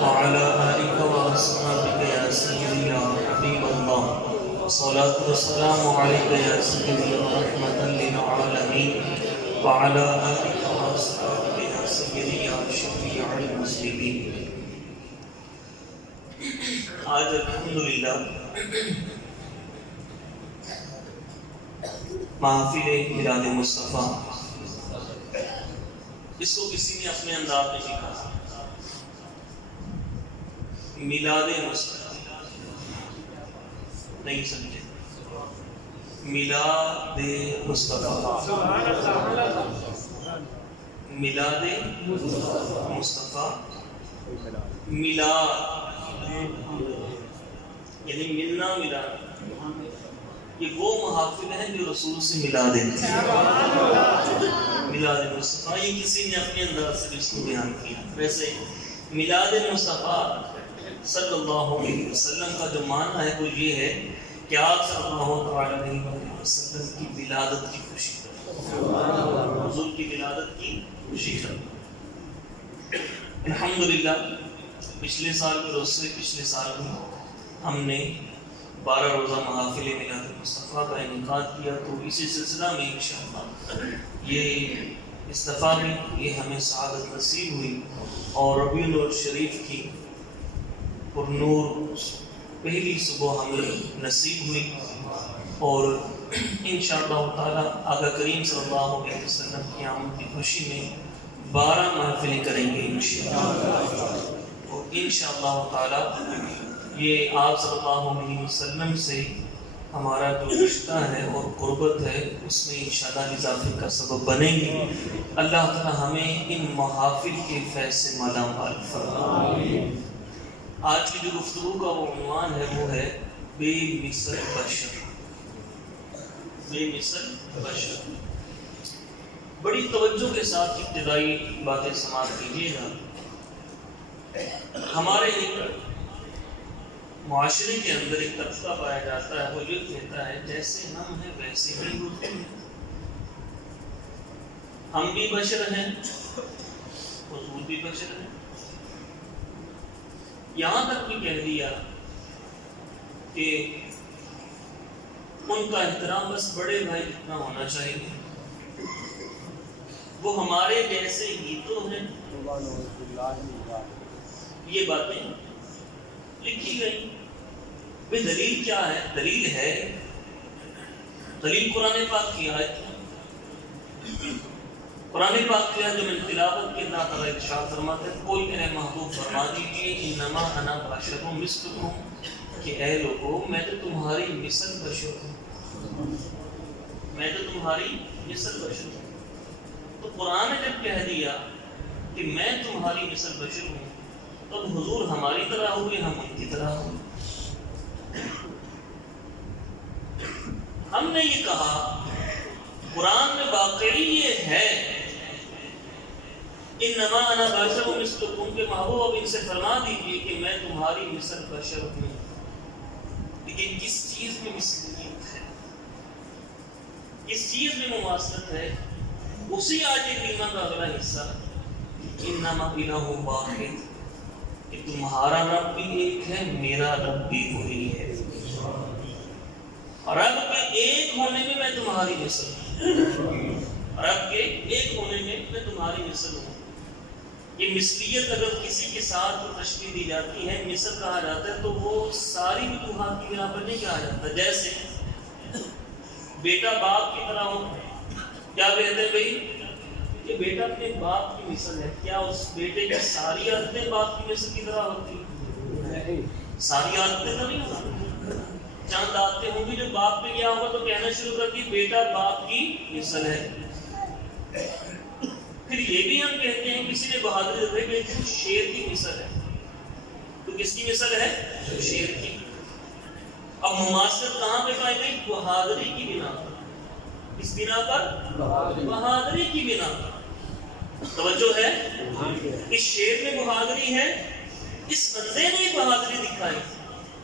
وعلى آلك وأصحابك يا سيدي يا حبيب الله الصلاة والسلام عليك يا سيدي ورحمة للعالمين وعلى آلك وأصحابك يا سيدي يا شفيع المسلمين. آج الحمدللہ محافل میلاد مصطفیٰ، اس کو کسی نے اپنے انداز میں لکھا میلاد مصطفیٰ، نہیں سمجھے؟ میلاد مصطفیٰ، میلاد مصطفیٰ، میلاد یعنی ملنا ملانا، یہ وہ محافل ہیں جو رسول سے ملا دیتے ہیں. میلاد مصطفیٰ یہ کسی نے اپنے انداز سے اس کو بیان کیا. ویسے میلاد مصطفیٰ صلی اللہ علیہ وسلم کا جو معنی ہے وہ یہ ہے کہ آپ صلی اللہ علیہ وسلم کی ولادت کی خوشی کرو، حضور کی ولادت کی خوشی کرو. الحمدللہ پچھلے سال کے روز سے پچھلے سال میں ہم نے 12 روزہ محافل میلاد مصطفیٰ کا انعقاد کیا، تو اسی سلسلہ میں انشاءاللہ یہ اس دفعہ میں یہ ہمیں سعادت نصیب ہوئی اور ربیع الاول شریف کی پر نور پہلی صبح ہمیں نصیب ہوئی، اور انشاءاللہ تعالی آقا کریم صلی اللہ علیہ وسلم کی آمد کی خوشی میں 12 محفلیں کریں گے انشاءاللہ. اور انشاءاللہ تعالی یہ آپ صلی اللہ علیہ وسلم سے ہمارا جو رشتہ ہے اور قربت ہے اس میں انشاءاللہ اضافے کا سبب بنیں گے. اللہ تعالی ہمیں ان محافل کے فیض سے مالا مال فرمائے. آج کی جو گفتگو کا وہ عنوان ہے وہ ہے بے مثل بشر. بے مثل بشر. بڑی توجہ کے ساتھ ابتدائی باتیں سماعت کیجیے گا. ہمارے معاشرے کے اندر ایک طبقہ پایا جاتا ہے، وہ یہ کہتا ہے جیسے ہم ہیں ویسے ہی ہوتے ہیں، ہم بھی بشر ہیں، حضور بھی بشر ہیں. یہاں تک بھی کہہ دیا کہ ان کا احترام بس بڑے بھائی جتنا ہونا چاہیے، وہ ہمارے جیسے ہی تو ہیں. یہ باتیں لکھی گئی. بھئی دلیل کیا ہے؟ دلیل ہے دلیل قرآن پاک کی آیت. قرآن پاک کی آیت جو میں تلاوت کے اللہ تعالیٰ ارشاد فرماتے ہیں، کوئی میرے محبوب فرما دیجئے انما انا بشر مثلکم، کہ اے لوگوں میں تو تمہاری مثل بشر ہوں، میں تو تمہاری مثل بشر ہوں. تو قرآن نے جب کہہ دیا کہ میں تمہاری مثل بشر ہوں، تب حضور ہماری طرح ہوئے، ہم ان کی طرح ہوئے. ہم نے یہ کہا قرآن میں واقعی یہ ہے انما انا بشر مثلکم کے محبوب اب ان سے فرما دیجئے کہ میں تمہاری مثل بشر ہوں. لیکن کس چیز میں مثلیت ہے، کس چیز میں مماثلت ہے؟ اسی آیت کریمہ کا اگلا حصہ انما الہ واحد، کہ تمہارا رب بھی ایک ہے، میرا رب بھی وہی ہے. رب کے ایک ہونے میں میں تمہاری مثل ہوں، رب کے ایک ہونے میں میں تمہاری مثل ہوں. یہ مثلیت اگر کسی کے ساتھ تشبیہ دی جاتی ہے، مثل کہا جاتا ہے، تو وہ ساری وجوہات کی بنا پر نہیں کہا جاتا. جیسے بیٹا باپ کی طرح ہو، کیا کہتے ہیں بھائی کہ بیٹا اپنے باپ کی مثل ہے. کیا اس بیٹے کی ساری عادتیں باپ کی مثل کی طرح ہوتی ہیں؟ ساری عادتیں تو نہیں ہوتی. چند عادتیں ہوں گی جو باپ پہ کیا ہوگا تو کہنا شروع کر دی بیٹا باپ کی مثل ہے. پھر یہ بھی ہم کہتے ہیں کسی نے بہادری دکھائی کہ شیر کی مثل ہے، تو کس کی مثل ہے؟ شیر کی. اب مماثلت کہاں پہ پائی گئی؟ بہادری کی بنا پر. کس بنا پر؟ بہادری کی بنا پر. توجہ ہے؟ اس شیر میں بہادری ہے، اس بندے نے بہادری دکھائی،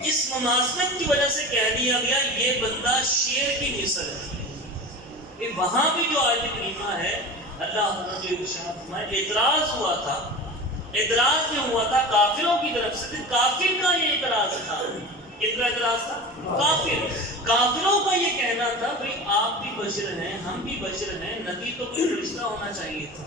اس مماثلت کی وجہ سے کہہ دیا گیا یہ بندہ شیر کی مثل ہے. وہاں بھی جو آیت کریمہ ہے اللہ تعالیٰ جو ارشاد فرمائے، اعتراض ہوا تھا اعتراض جو ہوا تھا کافروں کی طرف سے، کافر کا یہ اعتراض تھا، کتنا اعتراض تھا؟ کافروں کا یہ کہنا تھا بھئی آپ بھی بشر ہیں، ہم بھی بشر ہیں، نبی تو کوئی فرشتہ ہونا چاہیے تھا،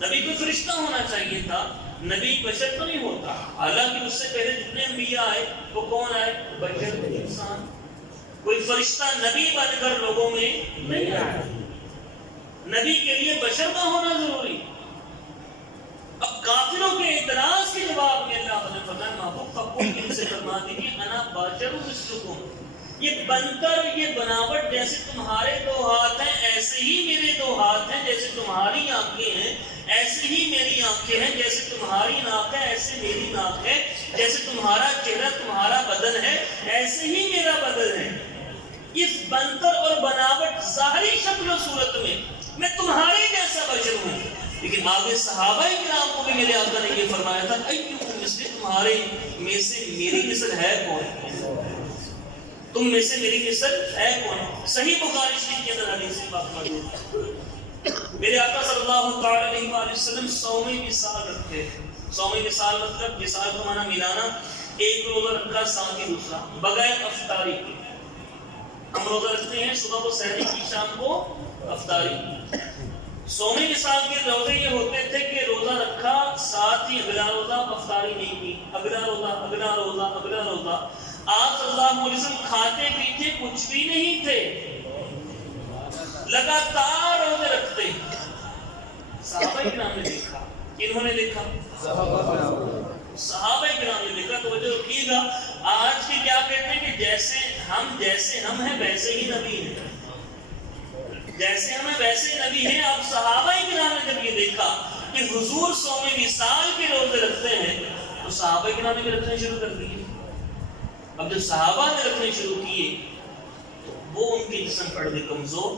نبی کوئی فرشتہ ہونا چاہیے تھا، نبی بشر تو نہیں ہوتا۔ حالانکہ اس سے پہلے جتنے انبیاء آئے وہ کون آئے؟ بشر، انسان، کوئی فرشتہ نبی بن کر لوگوں میں نہیں آیا۔ نبی کے لیے بشر کا ہونا ضروری۔ اب کافروں کے اعتراض کے جواب میں اللہ نے فرمایا محبوب فقول ان سے فرما دیجیے انا بشر مثلکم، یہ بنتر، یہ بناوٹ جیسے تمہارے دو ہاتھ ہیں ایسے ہی میرے دو ہاتھ ہیں، جیسے تمہاری آنکھیں ہیں ایسے ہی میری آنکھیں ہیں، جیسے تمہاری ناک ہے ایسے میری ناک ہے، جیسے تمہارا چہرہ تمہارا بدن ہے ایسے ہی میرا بدن ہے۔ اس بنتر اور بناوٹ ظاہری شکل و صورت میں تمہارے جیسا بشر ہوں، لیکن آگے صحابہ کرام کو بھی میرے آقا نے یہ فرمایا تھا ایکم مثلی، تمہارے میں سے میری مثل ہے کون؟ تم میں سے میری مثل ہے کون؟ صحیح بخاری شریف کے اندر حدیث پاک موجود ہے۔ میرے آقا صلی اللہ تعالی علیہ وآلہ وسلم صوم وصال رکھتے ہیں۔ صوم وصال مطلب وصال کو معنی ملانا، ایک روزہ رکھا ساتھ ہی دوسرا، بغیر افطاری کے۔ ہم روزہ رکھتے ہیں صبح کو سحری کی، شام کو افطاری۔ صوم وصال کے روزے یہ ہوتے تھے کہ روزہ رکھا ساتھ ہی اگلا روزہ، افطاری نہیں کی، اگلا روزہ اگلا روزہ اگلا روزہ۔ آپ صلی اللہ علیہ وسلم کھاتے پیتے کچھ بھی نہیں تھے، لگاتار روزے رکھتے۔ صحابہ کرام نے دیکھا، کنہوں نے دیکھا؟ صحابہ کرام نے دیکھا۔ توجہ رکھیے گا، آج کے کیا کہتے ہیں کہ جیسے ہم ہیں ویسے ہی نبی ہیں، جیسے ہمیں ویسے نبی ہیں۔ اب صحابہ کرام نے جب یہ دیکھا کہ حضور صوم وصال کے روزے رکھتے ہیں تو صحابہ کرام نے بھی رکھنے شروع کر دیے۔ اب جب صحابہ نے رکھنے شروع کیے تو وہ ان کے جسم پڑ گئے کمزور،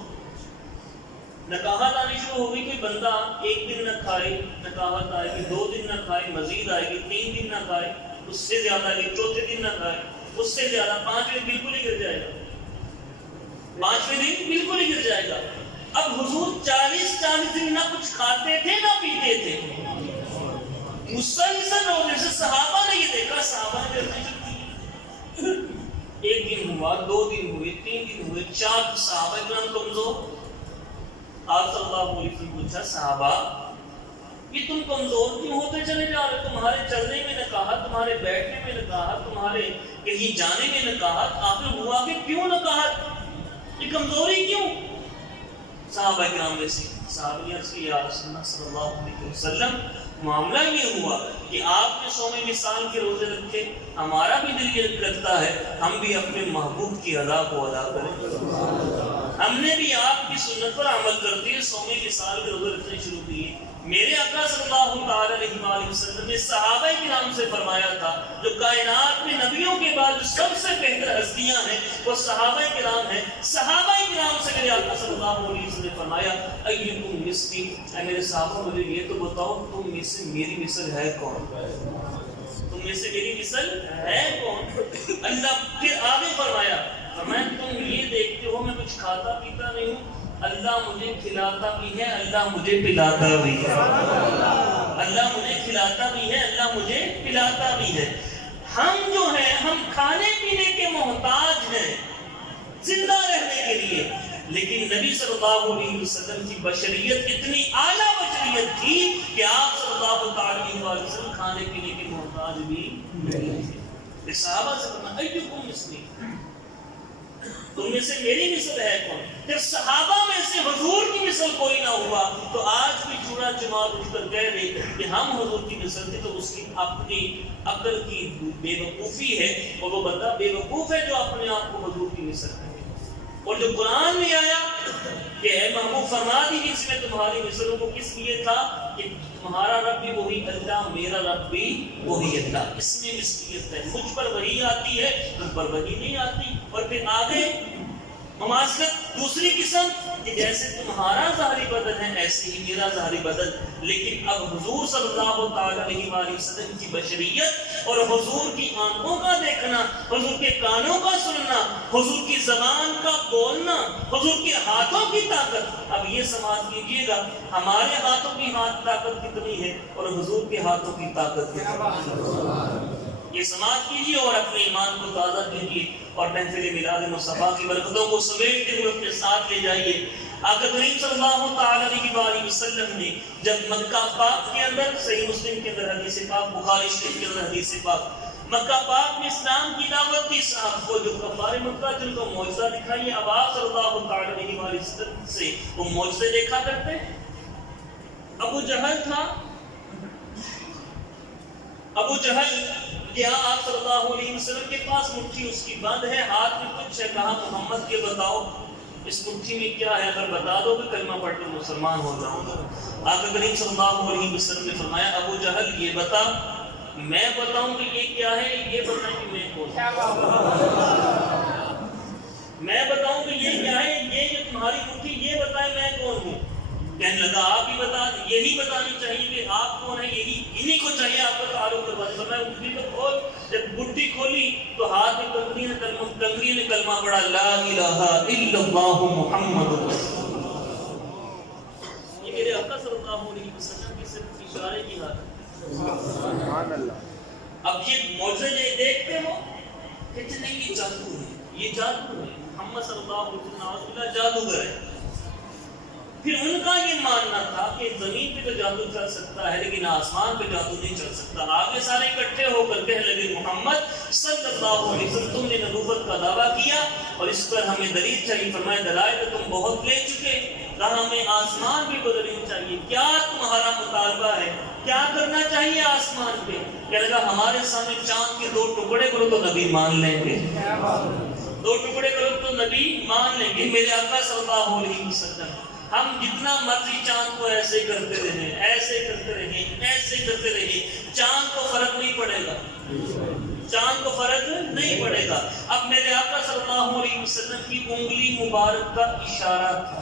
نکاحت آنی شروع ہو گئی۔ کوئی بندہ ایک دن نہ کھائے نکاحت آئے گی، 2 دن نہ کھائے مزید آئے گی، 3 دن نہ کھائے اس سے زیادہ آئے گی، 4تھے دن نہ کھائے اس سے زیادہ، 5ویں دن بالکل ہی گر جائے گا، 5ویں دن بالکل ہی گر جائے گا۔ اب حضور 40 دن نہ کچھ کھاتے تھے نہ پیتے تھے، مسلسل روزے سے۔ صحابہ نے یہ دیکھا، صحابہ نے رکھنے شروع کیے۔ 1 دن ہوا، 2 دن ہوئے، 3 دن ہوئے، 4، صحابہ کرام کمزور۔ آپ صلی اللہ علیہ وسلم پوچھا صحابہ یہ تم کمزور کیوں ہوتے چلے جا رہے؟ تمہارے چلنے میں نکاحت، تمہارے بیٹھنے میں نکاحت، تمہارے کہیں جانے میں نکاحت، آخر ہوا کہ کیوں نکاحت؟ یہ کمزوری کیوں؟ صحابہ کرام میں سے صحابہ نے عرض کیا یا رسول اللہ صلی اللہ علیہ وسلم معاملہ یہ ہوا کہ آپ نے صوم وصال کے روزے رکھے، ہمارا بھی دل یہ رکھتا ہے ہم بھی اپنے محبوب کی ادا کو ادا کریں، ہم نے بھی آپ کی سنت پر عمل کرتے ہیں صوم وصال کے روزے رکھنے شروع کیے۔ میرے آقا صلی اللہ تعالی علیہ وسلم نے صحابہ کرام سے فرمایا تھا جو کائنات میں نبیوں کے بعد جو سب سے بہتر ہستیاں ہیں وہ صحابہ کرام ہیں۔ صحابہ کرام سے میرے آقا صلی اللہ علیہ وسلم نے فرمایا ایکم مثلی، اے میرے صحابہ مجھے یہ تو بتاؤ تم میں سے میری مثل ہے کون؟ تم میں سے میری مثل ہے کون؟ اللہ پھر آگے فرمایا تم یہ دیکھتے ہو میں کچھ کھاتا پیتا نہیں ہوں، اللہ مجھے کھلاتا بھی ہے، اللہ مجھے پلاتا بھی ہے، اللہ مجھے کھلاتا بھی ہے، اللہ مجھے پلاتا بھی ہے۔ ہم جو ہیں ہم کھانے پینے کے محتاج ہیں زندہ رہنے کے لیے، لیکن نبی صلی اللہ علیہ وسلم کی بشریت اتنی اعلیٰ بشریت تھی کہ آپ صلی اللہ علیہ وسلم کھانے پینے کے محتاج بھی نہیں تھے۔ صحابہ سے فرمایا ایکم مثلی، تم میں سے میری مثل ہے کون؟ جب صحابہ میں سے حضور کی مثل کوئی نہ ہوا تو آج بھی چوڑا جماعت اٹھ کر کہہ دے کہ ہم حضور کی مثل تھے تو اس کی اپنی عقل کی بے وقوفی ہے، اور وہ بندہ بے وقوف ہے جو اپنے آپ کو حضور کی مثل ہے۔ اور جو قرآن میں آیا کہ اے محبوب فرما دیجیے اس میں تمہاری مثلوں کو کس لیے تھا کہ تمہارا رب بھی وہی اللہ، میرا رب بھی وہی اللہ، اس میں مثلیت ہے۔ مجھ پر وہی آتی ہے، تم پر وہی نہیں آتی۔ اور پھر آگے مماثلت دوسری قسم کہ جیسے تمہارا ظاہری بدن ہے ایسے ہی میرا ظاہری بدن، لیکن اب حضور صلی اللہ تعالی علیہ وسلم کی بشریت اور حضور کی آنکھوں کا دیکھنا، حضور کے کانوں کا سننا، حضور کی زبان کا بولنا، حضور کے ہاتھوں کی طاقت، اب یہ سماعت کیجئے گا ہمارے ہاتھوں کی طاقت کتنی ہے اور حضور کے ہاتھوں کی طاقت کتنی ہے، یہ سماعت کیجئے اور اپنے ایمان کو تازہ کیجئے اور محفل میلاد مصطفیٰ کی برکتوں کو سمیٹتے ہوئے اپنے ساتھ لے جائیے۔ آقا کریم صلی اللہ تعالی علیہ وسلم نے جب مکہ پاک کے اندر، صحیح مسلم کے اندر حدیث پاک، بخاری شریف کے اندر حدیث پاک، مکہ پاک میں اسلام کی دعوت دی، صاحب کو جو کفار مکہ جن کو معجزہ دکھائیے، اب آپ صلی اللہ تعالی علیہ وسلم سے وہ معجزے دیکھا کرتے۔ ابو جہل تھا، ابو جہل گیا آپ صلی اللہ علیہ وسلم کے پاس، مٹھی اس کی بند ہے، ہاتھ میں کچھ ہے، کہا محمد کے بتاؤ اس مٹھی میں کیا ہے، اگر بتا دو کہ کلمہ پڑھ کر مسلمان ہو جاؤں گا۔ آقا کریم صلی اللہ علیہ وسلم نے فرمایا ابو جہل یہ بتا، میں بتاؤں کہ یہ کیا ہے، یہ بتائیں کہ میں کون ہوں، میں بتاؤں کہ یہ کیا ہے، یہ جو تمہاری مٹھی یہ بتائیں میں کون ہوں۔ کہنے لگا آپ ہی بتا، یہی بتانی چاہیے کہ آپ کون ہیں، یہی انہی کو چاہیے آپ کا تعارف کروانے۔ فرمایا مٹھی کو کھول، جب مٹھی کھولی تو ہاتھ میں کنگری نے کلمہ پڑھا، لا الہ الا اللہ محمد رسول اللہ۔ یہ میرے آقا صلی اللہ علیہ وسلم کی صرف اشارے کی حالت۔ سبحان اللہ۔ اب یہ معجزے دیکھتے ہو کہتے نہیں یہ جادو ہے، یہ جادو ہے، محمد صلی اللہ علیہ وسلم جادوگر ہے۔ پھر ان کا یہ ماننا تھا کہ زمین پہ تو جادو چل سکتا ہے لیکن آسمان پہ جادو نہیں چل سکتا۔ آگے سارے اکٹھے ہو کر کہنے لگے محمد صلی اللہ علیہ وسلم تم نے نبوت کا دعویٰ کیا اور اس پر ہمیں دلیل چاہیے۔ فرمایا دلائل تو تم بہت لے چکے، کہا ہمیں آسمان پہ کو دلیل چاہیے، کیا تمہارا مطالبہ ہے، کیا کرنا چاہیے آسمان پہ؟ کہنے لگا ہمارے سامنے چاند کے 2 ٹکڑے کرو تو نبی مان لیں گے، 2 ٹکڑے کرو تو نبی مان لیں گے۔ میرے آقا صلی اللہ علیہ وسلم ہم جتنا مرضی چاند کو ایسے کرتے رہیں، ایسے کرتے رہیں، ایسے کرتے رہیں، چاند کو فرق نہیں پڑے گا، چاند کو فرق نہیں پڑے گا۔ اب میرے آقا صلی اللہ علیہ وسلم کی انگلی مبارک کا اشارہ تھا،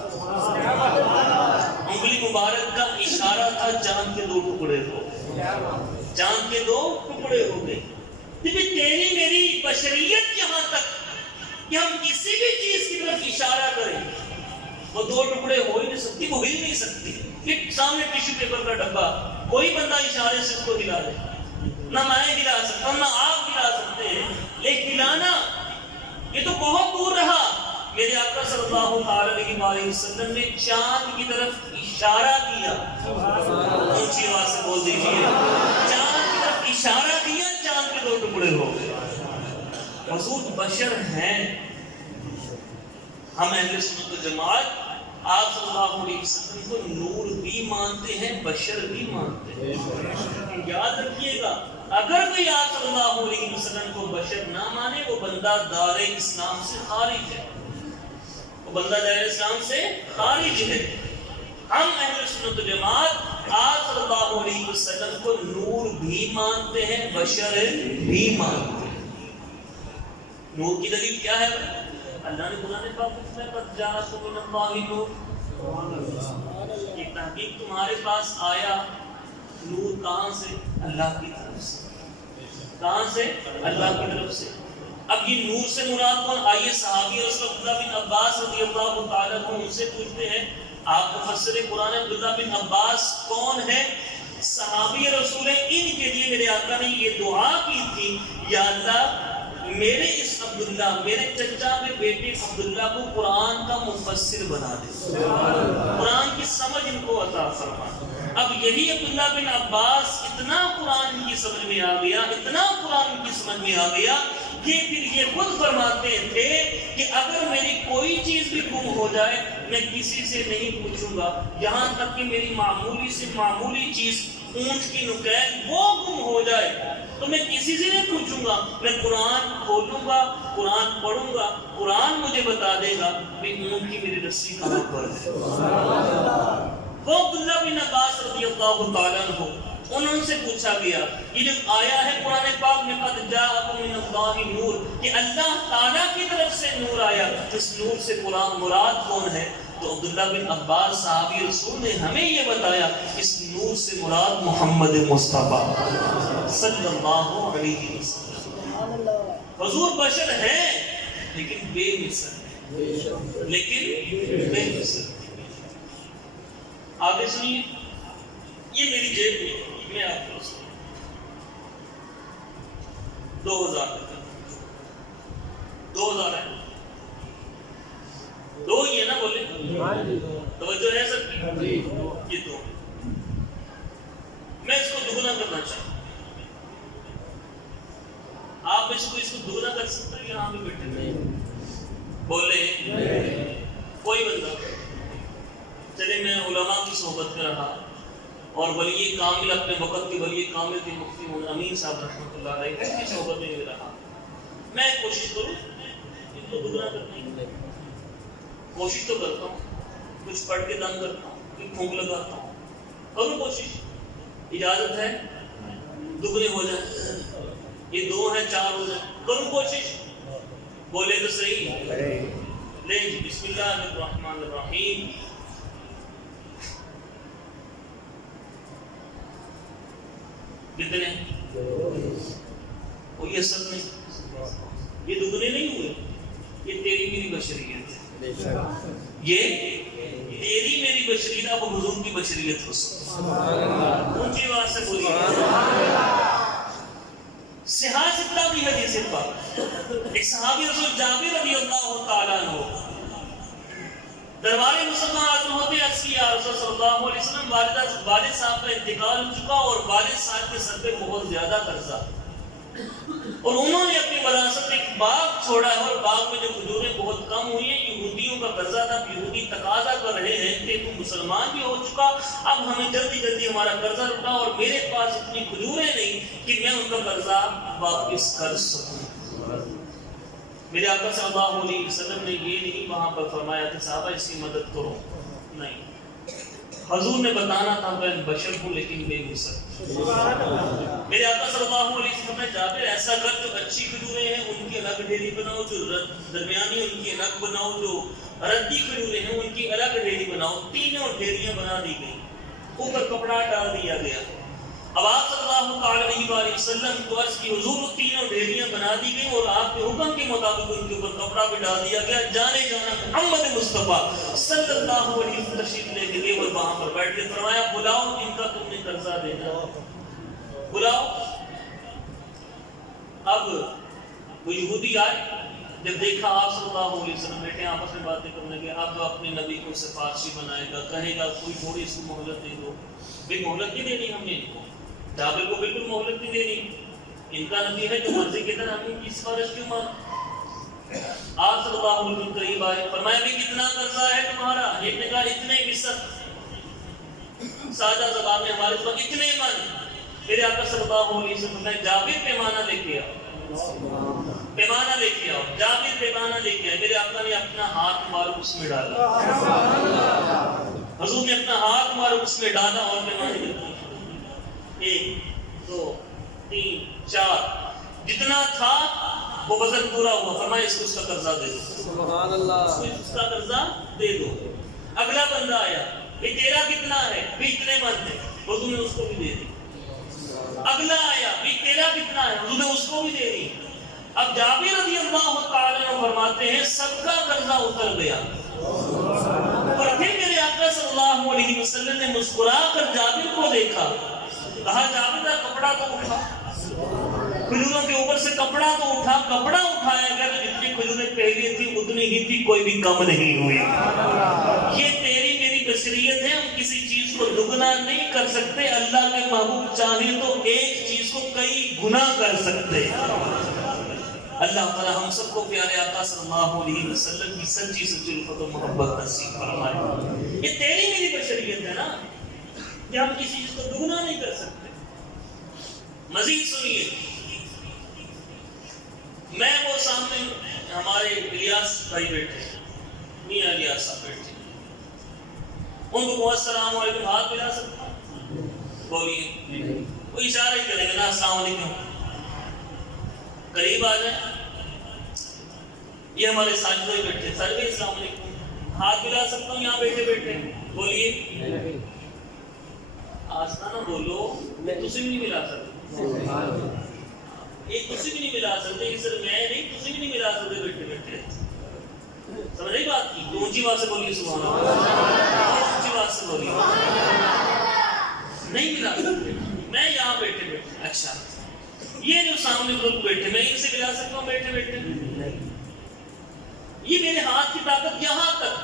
انگلی مبارک کا اشارہ تھا، چاند کے 2 ٹکڑے ہو گئے، چاند کے 2 ٹکڑے ہو گئے۔ لیکن تیری میری بشریت یہاں تک کہ ہم کسی بھی چیز کی طرف اشارہ کریں وہ 2 ٹکڑے ہو ہی نہیں سکتی، وہ ہل نہیں سکتی۔ کہ سامنے ٹیشو پیپر کا ڈبہ، کوئی بندہ اشارے سے اس کو ہلا دے، نہ میں ہلا سکتا ہوں نہ آپ ہلا سکتے ہیں، لیکن ہلانا یہ تو بہت دور رہا۔ میرے آقا صلی اللہ علیہ وسلم نے چاند کی طرف اشارہ کیا، اونچی آواز سے بول دیجیے، چاند کی طرف اشارہ کیا، چاند کے 2 ٹکڑے ہو گئے۔ حضور بشر ہیں، ہم اہل سنت و جماعت آپ صلی اللہ علیہ وسلم کو نور بھی مانتے ہیں، بشر بھی مانتے ہیں۔ یاد رکھیے گا اگر کوئی آپ صلی اللہ علیہ وسلم کو بشر نہ مانے وہ بندہ دار اسلام سے خارج ہے، وہ بندہ دار اسلام سے خارج ہے۔ ہم اہل سنت و جماعت آپ صلی اللہ علیہ وسلم کو نور بھی مانتے ہیں، بشر بھی مانتے ہیں۔ نور کی دلیل کیا ہے؟ اللہ نے قرآن پاک میں قد جاءکم من اللہ نور، ایک تحقیق تمہارے پاس آیا نور، کہاں سے؟ اللہ کی طرف سے، کہاں سے؟ اللہ کی طرف سے۔ اب یہ نور سے مراد کون؟ آئیے صحابی رسول عبداللہ بن عباس رضی اللہ تعالیٰ عنہ ان سے پوچھتے ہیں، آپ مفسر قرآن عبداللہ بن عباس کون ہے؟ صحابی رسول ہیں، ان کے لیے میرے آقا نے یہ دعا کی تھی، یا اللہ میرے اس عبداللہ، میرے چچا کے بیٹے عبداللہ کو قرآن کا مفسر بنا دے، قرآن کی سمجھ ان کو عطا فرما۔ اب یہی عبداللہ بن عباس اتنا قرآن کی سمجھ میں آ گیا، اتنا قرآن کی سمجھ میں آ گیا کہ پھر یہ خود فرماتے تھے کہ اگر میری کوئی چیز بھی گم ہو جائے میں کسی سے نہیں پوچھوں گا، یہاں تک کہ میری معمولی سے معمولی چیز اونٹ کی نکیل وہ گم ہو جائے تو میں کسی سے نہیں پوچھوں گا، میں قرآن کھولوں گا، قرآن پڑھوں گا، قرآن مجھے بتا دے گا کہ اونٹ کی میری رسی کہاں پر ہے۔ وہ عبداللہ بن عباس رضی اللہ تعالیٰ عنہ انہوں سے پوچھا گیا، یہ جو آیا ہے قرآن پاک میں قد جاءکم من اللہ نور، کہ اللہ تعالیٰ کی طرف سے نور آیا، اس نور سے قرآن مراد کون ہے؟ تو عبداللہ بن عباس صحابی رسول نے ہمیں یہ بتایا اس نور سے مراد محمد مصطفیٰ صلی اللہ علیہ وسلم. حضور بشر ہیں لیکن بے مثل، لیکن بے مثل. آگے سنیے، یہ میری جیب میں آپ کو 2000 2000 ہے، دو ہی ہے نا، بولے توجہ ہے سب کی؟ یہ دو. میں اس کو دگنا کرنا چاہتا ہوں. آپ اس کو دگنا کر سکتے ہیں یہاں پہ بیٹھے؟ بولے کوئی بندہ. چلے میں علماء کی صحبت میں رہا اور ولی کامل اپنے وقت کے ولی کامل کے مفتی مولانا امین صاحب رحمۃ اللہ علیہ کی صحبت میں رہا. میں کوشش کروں ان کو دگنا کرنے کی، کوشش تو کرتا ہوں، کچھ پڑھ کے دم کرتا ہوں، کچھ پھونک لگاتا ہوں، کروں کوشش. اجازت ہے دگنے ہو جائے، یہ 2 ہیں 4 ہو جائے، کروں کوشش. بولے تو صحیح لیں جی. بسم اللہ الرحمن الرحیم. کتنے؟ کوئی اثر نہیں، یہ دگنے نہیں ہوئے. یہ تیری میری بشریت ہے، یہ تیری میری بشریت. اب حضور کی بشریت کو اونچی آواز سے بولیے. صحاح ستہ کی حدیث پاک، ایک صحابی رسول جابر رضی اللہ تعالیٰ عنہ دربار مسلمان حاضر ہوتے عرض کیا رسول صلی اللہ علیہ وسلم والد صاحب کا انتقال ہو چکا اور والد صاحب کے سر پہ بہت زیادہ قرضہ اور انہوں نے اپنی وراثت میں ایک باغ چھوڑا ہے اور باغ میں جو کھجوریں بہت کم ہوئی ہیں. یہودیوں کا قرضہ تھا، یہودی تقاضا کر رہے ہیں کہ تو مسلمان بھی ہو چکا، اب ہمیں جلدی جلدی ہمارا قرضہ لوٹا اور میرے پاس اتنی کھجوریں نہیں کہ میں ان کا قرضہ واپس کر سکوں. میرے آقا صلی اللہ علیہ وسلم نے یہ نہیں وہاں پر فرمایا کہ صحابہ اس کی مدد کرو، نہیں. حضور نے بتانا تھا میں بشر ہوں لیکن بے مثل. میرے آقا صلی اللہ علیہ وسلم نے جابر ایسا کر جو اچھی کھجوریں ہیں ان کی الگ ڈھیری بناؤ، جو درمیانی ان کی الگ بناؤ، جو ردی کھجوریں ہیں ان کی الگ ڈھیری بناؤ. تینوں ڈھیریاں بنا دی گئی، اوپر کپڑا ڈال دیا گیا. اب آپ صلی اللہ علیہ وسلم کو عرض کی حضور تینوں ڈھیریاں بنا دی گئی اور آپ کے حکم کے مطابق ان کے اوپر کپڑا بھی ڈال دیا گیا. جانے جانا محمد مصطفیٰ صلی اللہ علیہ وسلم تشریف لے کے گئے اور وہاں پر بیٹھ کے فرمایا بلاؤ جن کا تم نے قرضہ دینا، بلاؤ. اب وہ یہودی آئے، جب دیکھا آپ صلی اللہ علیہ وسلم بیٹھے آپس میں باتیں کرنے کے، اب اپنے نبی کو سفارشی بنائے گا، کہے گا کوئی تھوڑی سی مہلت دے دو. بھئی مہلت نہیں دینی ہم نے ان کو، جابر کو بالکل مہلت نہیں دینی. ان کا نبی ہے جو مرضی کے در ہم ان کی سفارش کیوں مان. آپ صلی اللہ علیہ وسلم قریب آئے، فرمایا بھی کتنا قرضہ ہے تمہارا؟ ایک نے کہا اتنے قسط، سادہ زبان میں ہمارے پاس اتنے من. میرے آقا صلی اللہ علیہ وسلم نے جابر پیمانہ لے کے آؤ، پیمانہ لے کے آؤ. جابر پیمانہ لے کے آئے. میرے آقا نے اپنا ہاتھ مبارک اس میں ڈالا، حضور نے اپنا ہاتھ مبارک اس میں ڈالا اور پیمانے لے 1 2 3 4 جتنا تھا وہ وزن پورا ہوا. فرمایا اس کو اس کا قرضہ دے دو، سبحان اللہ، اس کا قرضہ دے دو. اگلا بندہ آیا، یہ تیرا کتنا ہے؟ بھی اتنے من ہے، حضور نے اس کو بھی دے دی. اگلا آیا، بھی تیرا کتنا ہے؟ حضور نے اس کو بھی دے دی. اب جابر رضی اللہ تعالیٰ عنہ فرماتے ہیں سب کا قرضہ اتر گیا. اور پھر میرے آقا صلی اللہ علیہ وسلم نے مسکرا کر جابر کو دیکھا، کہا جابر کا کپڑا تو اٹھا، کھجوروں کے اوپر سے کپڑا تو اٹھا. کپڑا اٹھایا گیا تو جتنی کھجوریں پہلی تھی اتنی ہی تھی، کوئی بھی کم نہیں ہوئی. یہ تیری میری بشریت ہے، ہم کسی چیز کو دگنا نہیں کر سکتے. اللہ کے محبوب چاہے تو ایک چیز کو کئی گنا کر سکتے. اللہ تعالی ہم سب کو پیارے آقا صلی اللہ علیہ وسلم کی سچی سچی الفت و محبت نصیب فرمائے. یہ تیری میری بشریت ہے نا کہ ہم کسی چیز کو دگنا نہیں کر سکتے. مزید سنیے، میں وہ سامنے ہمارے الیاس بھائی بیٹھے، میاں الیاس صاحب بیٹھے، ان کو بہت السلام علیکم ہاتھ ملا سکتا ہوں؟ بولیے. وہ اشارہ ہی کریں گے نا السلام علیکم، قریب آ جائیں. یہ ہمارے ساجد بھائی بیٹھے، ساجد بھائی السلام علیکم. ہاتھ ملا سکتا ہوں یہاں بیٹھے بیٹھے؟ بولیے آسنا نہ بولو، تسی بھی نہیں ملا سکتے، ایک تسی بھی نہیں ملا سکتے، صرف میں نہیں، تسی بھی نہیں ملا سکتے بیٹھے بیٹھے. سمجھ رہی بات کی؟ تو اونچی بات سے بولیے سبحان اللہ، اور اونچی بات سے بولیے. نہیں ملا سکتے. میں یہاں بیٹھے بیٹھے، اچھا یہ جو سامنے لوگ بیٹھے، میں ان سے ملا سکتا ہوں بیٹھے بیٹھے؟ یہ میرے ہاتھ کی طاقت یہاں تک،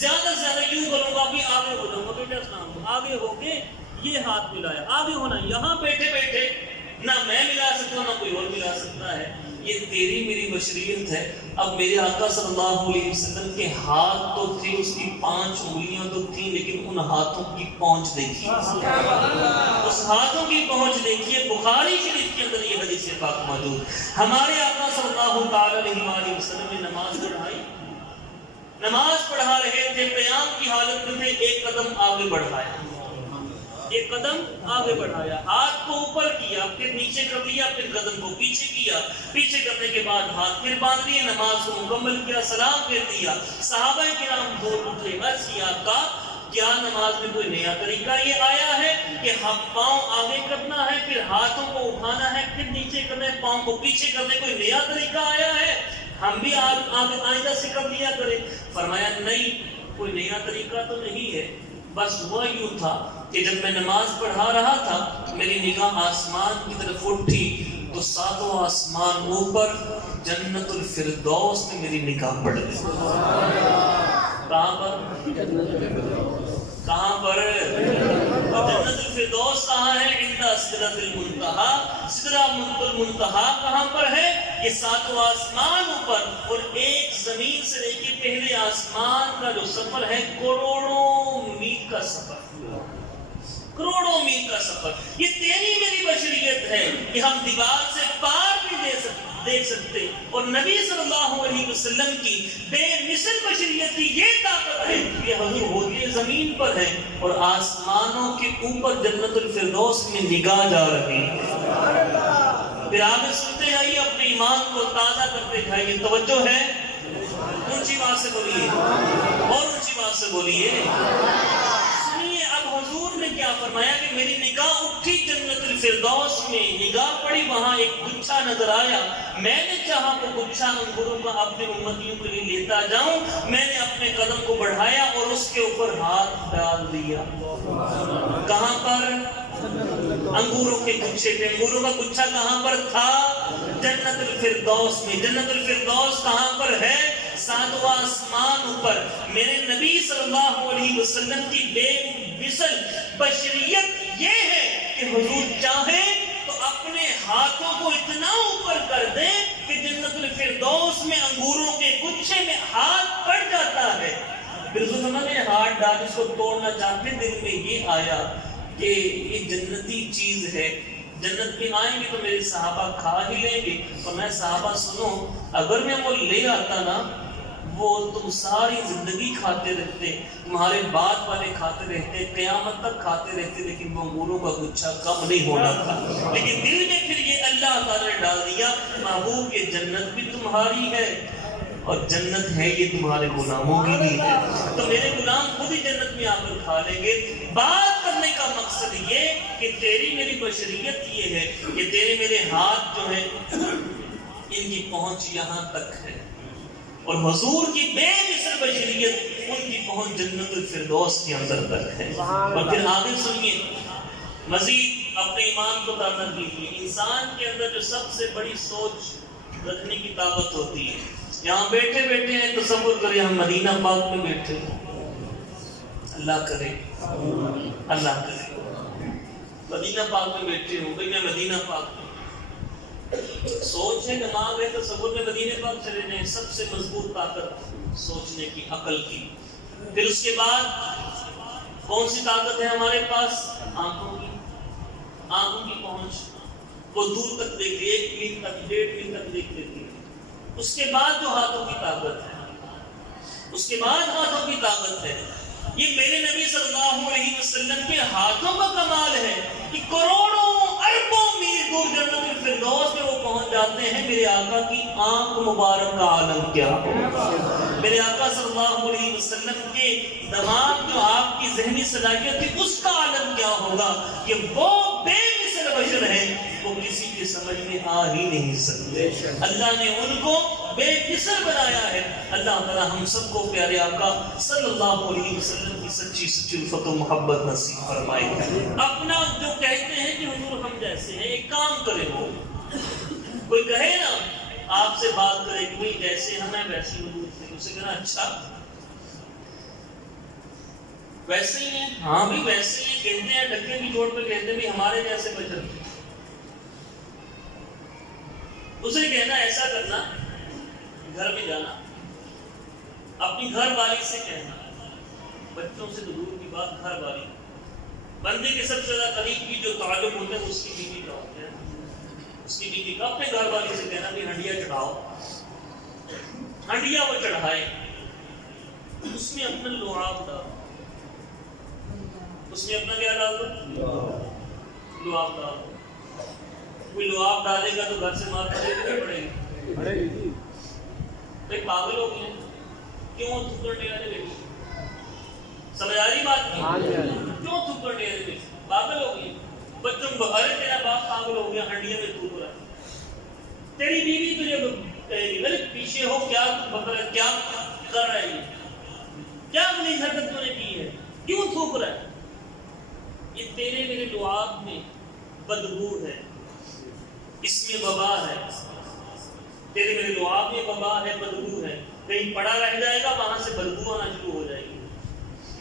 زیادہ سے زیادہ یوں کروں گا، بھی آگے ہو جاؤں گا، بیٹے اسلام کو آگے ہو کے یہ ہاتھ ملایا، آگے ہونا. یہاں بیٹھے بیٹھے نہ میں ملا سکتا ہوں نہ کوئی اور ملا سکتا ہے. یہ تیری میری بشریت ہے. اب میرے آقا صلی اللہ علیہ وسلم کے ہاتھ تو تھے، اس کی 5 انگلیاں تو تھیں، لیکن ان ہاتھوں کی پہنچ دیکھیے، اس ہاتھوں کی پہنچ دیکھیے. بخاری شریف کے اندر یہ حدیث پاک موجود. ہمارے آقا صلی اللہ تعالی علیہ وسلم نے نماز پڑھائی، نماز پڑھا رہے تھے، قیام کی حالت میں تھے، ایک قدم آگے بڑھایا، ایک قدم آگے بڑھایا، ہاتھ کو اوپر کیا، پھر نیچے کر لیا، پھر قدم کو پیچھے کیا، پیچھے کرنے کے بعد ہاتھ پھر باندھ لیے، نماز کو مکمل کیا، سلام پھیر دیا. صحابہ کرام دور اٹھے، عرض کیا آقا کیا نماز میں کوئی نیا طریقہ یہ آیا ہے کہ پاؤں آگے کرنا ہے، پھر ہاتھوں کو اٹھانا ہے، پھر نیچے کرنا ہے، پاؤں کو پیچھے کرنے، کوئی نیا طریقہ آیا ہے؟ ہم بھی آئندہ سے کر لیا کریں. فرمایا نہیں، کوئی نیا طریقہ تو نہیں ہے، بس ہوا یوں تھا کہ جب میں نماز پڑھا رہا تھا میری نگاہ آسمان کی طرف اٹھی تو 7واں آسمان اوپر جنت الفردوس میں میری نگاہ پڑ گئی. کہاں پر؟ کہاں پر؟ جنت الفردوس کہاں ہے؟ عند سدرۃ المنتہی. سدرۃ المنتہی کہاں پر ہے؟ یہ 7واں آسمان اوپر. اور ایک زمین سے لے کے پہلے آسمان کا جو سفر ہے کروڑوں میل کا سفر، کروڑوں میل کا سفر. یہ تیری میری بشریت ہے کہ ہم دیوار سے پار بھی دیکھ سکتے. اور نبی صلی اللہ علیہ وسلم کی بے مثل بشریت کی یہ طاقت ہے کہ حضور ہوتی زمین پر ہے اور آسمانوں کے اوپر جنت الفردوس میں نگاہ جا رہی ہے. پھر آگے سنتے جائیے، اپنے ایمان کو تازہ کرتے جائیے. توجہ ہے؟ اونچی بات سے بولیے، اور اونچی بات سے بولیے. سنیے اب حضور نے کیا فرمایا کہ میری نگاہ اٹھی جنت الفردوس میں، نگاہ پڑی، وہاں ایک گچھا نظر آیا. میں نے چاہا وہ گچھا انگوروں کا اپنے امتیوں کے لیے لیتا جاؤں. میں نے اپنے قدم کو بڑھایا اور اس کے اوپر ہاتھ ڈال دیا. کہاں پر؟ انگوروں کے گچھے پہ. انگوروں کا گچھا کہاں پر تھا؟ جنت الفردوس میں. جنت الفردوس کہاں پر ہے؟ 7واں آسمان اوپر. میرے نبی صلی اللہ علیہ وسلم کی بے مثل بشریت یہ ہے کہ حضور چاہیں تو اپنے ہاتھوں کو اتنا اوپر کر دیں کہ جنت الفردوس میں انگوروں کے گچھے میں ہاتھ پڑ جاتا ہے. پھر حضور نے ہاتھ ڈال اس کو توڑنا چاہتے، دل میں یہ آیا کہ یہ جنتی چیز ہے، جنت میں آئیں گے تو میرے صحابہ کھا ہی لیں گے. اور میں صحابہ سنو، اگر میں وہ لے آتا نا، وہ تم ساری زندگی کھاتے رہتے، تمہارے بعد والے کھاتے رہتے، قیامت تک کھاتے رہتے، لیکن وہ انگوروں کا گچھا کم نہیں ہونا تھا. لیکن دل میں پھر یہ اللہ تعالیٰ نے ڈال دیا، محبوب یہ جنت بھی تمہاری ہے اور جنت ہے یہ تمہارے غلاموں کی بھی ہے، تو میرے غلام خود ہی جنت میں آ کر کھا لیں گے. بات کرنے کا مقصد یہ کہ تیری میری بشریت یہ ہے کہ تیرے میرے ہاتھ جو ہیں ان کی پہنچ یہاں تک ہے، اور حضور کی بے مثل بشریت ان کی پہنچ جنت الفردوس کے اندر تک ہے. اور پھر آگے سنیے، مزید اپنے ایمان کو تازہ کیجیے. انسان کے اندر جو سب سے بڑی سوچ رکھنے کی طاقت ہوتی ہے، یہاں بیٹھے بیٹھے ہیں، تصور کریں ہم مدینہ پاک میں بیٹھے ہیں. اللہ کرے، اللہ کرے مدینہ پاک میں بیٹھے ہوں. بھئی میں مدینہ پاک میں، سوچ ہے، دماغ ہے، تصور میں مدینہ پاک چلے جائیں. سب سے مضبوط طاقت سوچنے کی، عقل کی. پھر اس کے بعد کون سی طاقت ہے ہمارے پاس؟ آنکھوں کی. آنکھوں کی پہنچ، وہ دور تک دیکھ لی، 1 میل تک، 1.5 میل تک دیکھ لیتی ہے. اس کے بعد جو ہاتھوں کی طاقت ہے، اس کے بعد ہاتھوں کی طاقت ہے. یہ میرے نبی صلی اللہ علیہ وسلم کے ہاتھوں کا کمال ہے کہ کروڑوں اربوں میل دور جنت الفردوس میں وہ پہنچ جانتے ہیں میرے آقا کی آنکھ مبارک کا عالم کیا ہوگا، میرے آقا صلی اللہ علیہ وسلم کے دماغ جو آپ کی ذہنی صلاحیت تھی اس کا عالم کیا ہوگا، کہ وہ بے مثل بشر ہے، وہ کسی کے سمجھ میں آ ہی نہیں سکتے، اللہ نے ان کو بے مثل بنایا ہے۔ اللہ تعالی ہم سب کو پیارے آقا صلی اللہ علیہ وسلم کی سچی سچی الفت و محبت نصیب فرمائے۔ اپنا جو کہتے ہیں کہ حضور ہم جیسے ہیں، ایک کام کرے، وہ کوئی کہے نا آپ سے بات کرے کہ بھئی جیسے ہمیں ویسے حضور تھے، اسے کہنا اچھا ویسے ہی ہیں، ہاں بھی ویسے ہی کہتے ہیں، ڈھکے بھی جوڑ پہ کہتے ہیں بھی ہمارے جیسے بشر تھے۔ اسے کہنا ایسا کرنا، گھر میں جانا، اپنی گھر والی سے کہنا، بچوں سے دور کی بات، گھر والی بندے کے سب سے زیادہ قریب کی جو تعلق ہوتا ہے اس کی بیوی کا ہوتا ہے، اس کی بیوی کا اپنے گھر والی سے کہنا کہ ہنڈیا چڑھاؤ، ہنڈیا وہ چڑھائے، اس میں اپنا لعاب ڈالو، اس میں اپنا کیا ڈال دو؟ لعاب ڈال دو۔ کوئی لعاب ڈالے گا تو گھر سے مار پڑے گی، بھائی پاگل ہو گئے کیوں تھکڑنے والے بیٹے، سمجھ آ رہی بات کیوں تھکڑنے والے بیٹے پاگل ہو گئی، بچوں کو ارے تیرا باپ پاگل ہو گیا ہنڈیا میں تھوک رہا ہے، تیری بیوی تجھے پیچھے ہو کیا کیا کر رہا ہے، کیا اپنی حرکت تو نے کی ہے، کیوں تھوک رہا ہے، یہ تیرے میرے لعاب میں بدبو ہے، اس میں وبا ہے، تیرے میرے لعاب میں وبا ہے، بدبو ہے، کہیں پڑا رہ جائے گا وہاں سے بدبو آنا شروع ہو جائے گی۔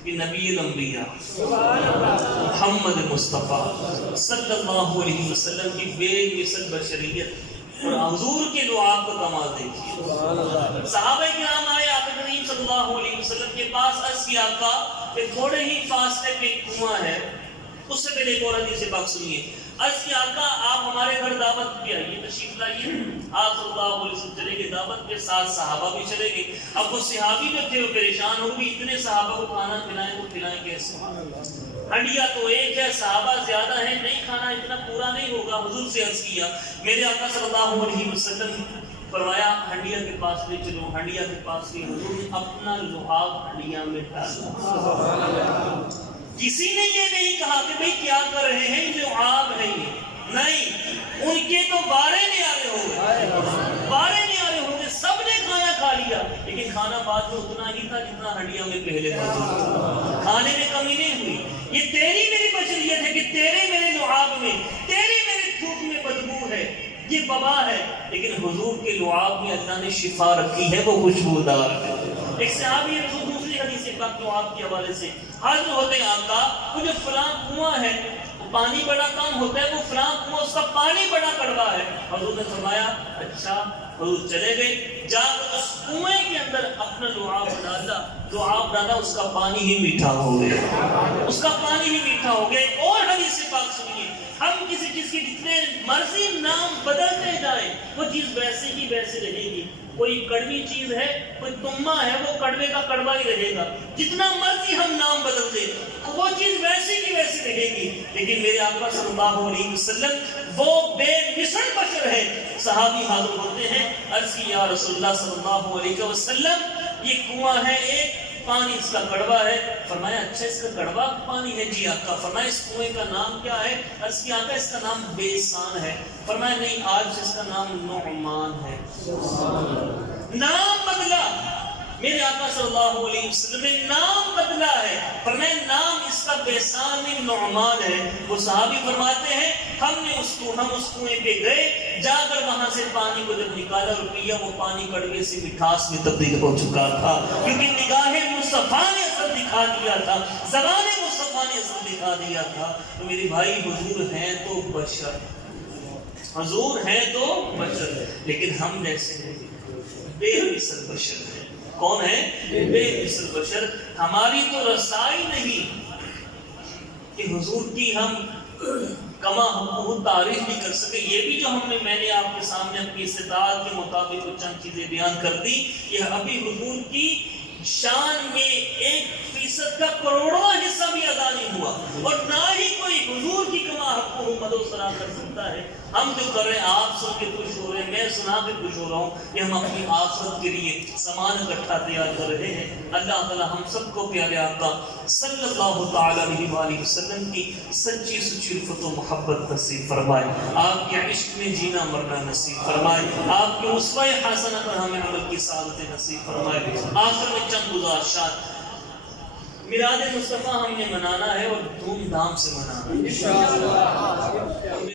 کہ نبی الانبیاء محمد مصطفیٰ صلی اللہ علیہ وسلم کی بے مثل بشریت اور حضور کے لعاب کا کمال دیکھیے۔ صحابہ کرام آئے آقا کریم صلی اللہ علیہ وسلم کے پاس، عرض کیا آقا کہ تھوڑے ہی فاصلے پہ ایک کنواں ہے، اس سے پہلے ایک اور حدیث پاک سنیے۔ عرض کیا آقا آپ ہمارے گھر دعوت پہ آئیے، تشریف لائیے۔ آپ صلی اللہ علیہ وسلم چلے گئے دعوت کے ساتھ، صحابہ بھی چلے گئے۔ اب وہ صحابی جو تھے وہ پریشان ہو گئے، اتنے صحابہ کو کھانا کھلائیں تو کھلائیں کیسے؟ ہنڈیا تو ایک ہے، صحابہ زیادہ ہیں، نہیں کھانا اتنا پورا نہیں ہوگا۔ حضور سے عرض کیا، میرے آقا صلی اللہ علیہ وسلم فرمایا ہنڈیا کے پاس لے چلو، ہنڈیا کے پاس لے، حضور نے اپنا لعاب ہنڈیا میں ڈالا۔ کسی نے یہ نہیں کہا کہ بھئی کیا کر رہے ہیں، لعاب ہے یہ، نہیں، ان کے تو بارے نیارے ہو گئے، بارے نیارے ہو گئے، سب نے کھانا کھا لیا، لیکن کھانا بعد میں اتنا ہی تھا جتنا ہنڈیا میں پہلے تھا، کھانے میں کمی نہیں ہوئی۔ یہ تیری میری بشریت ہے کہ تیرے میرے لعاب میں، تیرے میرے تھوک میں بدبو ہے، یہ وبا ہے، لیکن حضور کے لعاب میں اللہ نے شفا رکھی ہے، وہ خوشبودار ہے۔ ایک صحابی رسول دوسری حدیث پاک لعاب کے حوالے سے حاضر ہوتے ہیں، آقا وہ جو فلاں کنواں ہے پانی بڑا کم ہوتا ہے، وہ فلاں کنواں اس کا پانی بڑا کڑوا ہے۔ حضور نے فرمایا اچھا، حضور چلے گئے، جا کر اس کنویں کے اندر اپنا لعاب ڈالا، لعاب ڈالا، اس کا پانی ہی میٹھا ہو گیا، اس کا پانی ہی میٹھا ہو گیا۔ اور حدیث پاک سنیے، ہم کسی چیز کے جتنے مرضی نام بدلتے جائیں وہ چیز ویسے ہی ویسے رہے گی۔ کوئی کڑوی چیز ہے، کوئی تما ہے، وہ کڑوے کا کڑوا ہی رہے گا، جتنا مرضی ہم نام بدل دیں وہ چیز ویسے کی ویسے رہے گی۔ لیکن میرے آقا صلی اللہ علیہ وسلم وہ بے مثل بشر ہے۔ صحابی حاضر ہوتے ہیں، عرض کی یا رسول اللہ صلی اللہ علیہ وسلم یہ کنواں ہے ایک، پانی اس کا کڑوا ہے۔ فرمایا اچھا اس کا کڑوا پانی ہے؟ جی آقا۔ فرمایا اس کنویں کا نام کیا ہے؟ عرض کی آقا اس کا نام بیسان ہے۔ فرمایا نہیں، آج اس کا نام نعمان ہے۔ نام بدلا، میرے آقا صلی اللہ علیہ وسلم نے نام بدلا ہے، فرمایا نام اس کا بیسان نہیں نعمان ہے۔ وہ صحابی فرماتے ہیں ہم اس کنویں پہ گئے، جا کر وہاں سے پانی کو جب نکالا اور پیا، وہ پانی کڑوے سے مٹھاس میں تبدیل ہو چکا تھا، کیونکہ نگاہ مصطفیٰ نے اثر دکھا دیا تھا، زبان مصطفیٰ نے اثر دکھا دیا تھا۔ تو میرے بھائی حضور ہیں تو بشر، حضور ہیں تو بشر، لیکن ہم جیسے ہیں بے مثل بشر ہیں۔ کون ہے؟ بے مثل بشر۔ ہماری تو رسائی نہیں کہ حضور کی ہم کما بہت تعریف بھی کر سکے۔ یہ بھی جو میں نے آپ کے سامنے اپنی استطاعت کے مطابق چند چیزیں بیان کر دی، یہ ابھی حضور کی شان میں 1% فیصد کا کروڑواں حصہ بھی ادا نہیں ہوا، اور نہ ہی کوئی حضور کی کما حقہ مد و ثنا کر سکتا ہے۔ ہم جو کر رہے ہیں، آپ سن کے خوش ہو رہے ہیں، میں سنا کے خوش ہو رہا ہوں کہ ہم اپنی آخرت کے لیے سامان اکٹھا تیار کر رہے ہیں۔ اللہ تعالی ہم سب کو پیارے آقا صلی اللہ تعالی علیہ وآلہ وسلم کی سچی سچی الفت و محبت نصیب فرمائے، آپ کے عشق میں جینا مرنا نصیب فرمائے، آپ کے اسوہ حسنہ پر ہمیں عمل کی سعادت نصیب فرمائے۔ آخر میں چند گزارشات، میلاد مصطفیٰ ہم نے منانا ہے اور دھوم دھام سے منانا ہے۔